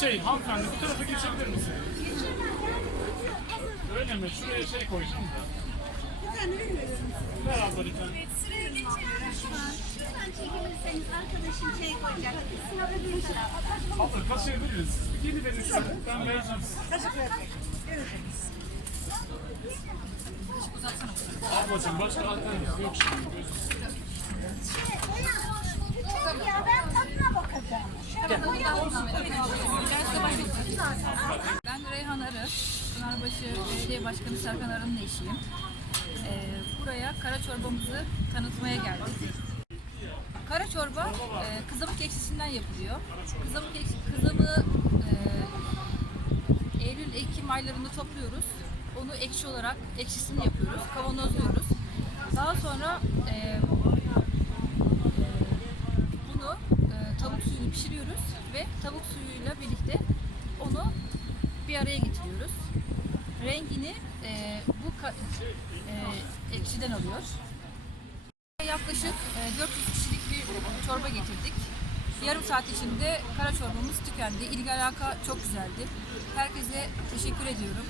Şey hanımefendi bu tarafa geçebilir misiniz? Öyle mi? Şuraya şey koyacağım da. Ver abla lütfen. Sıraya çekilirseniz arkadaşım şey koyacak. Abla kaçırabiliriz. Geri verin şöyle. Ben vereceğim size. Teşekkür ederim. Görüşürüz. Ablacığım başka alternatif yok şimdi. Ben Reyhan Arı, Pınarbaşı Belediye Başkanı Serkan Arı'nın eşiyim. Ee, buraya kara çorbamızı tanıtmaya geldik. Kara çorba e, kızamık ekşisinden yapılıyor. Kızamık, ekşi, kızamığı e, Eylül-Ekim aylarında topluyoruz. Onu ekşi olarak ekşisini yapıyoruz, kavanozluyoruz. Daha sonra e, bunu e, tavuk suyunu pişiriyoruz ve tavuk suyuyla birlikte onu bir araya getiriyoruz. Rengini e, bu e, ekşiden alıyor. Yaklaşık e, 400 kişilik bir çorba getirdik. Yarım saat içinde kara çorbamız tükendi. İlgi alaka çok güzeldi. Herkese teşekkür ediyorum.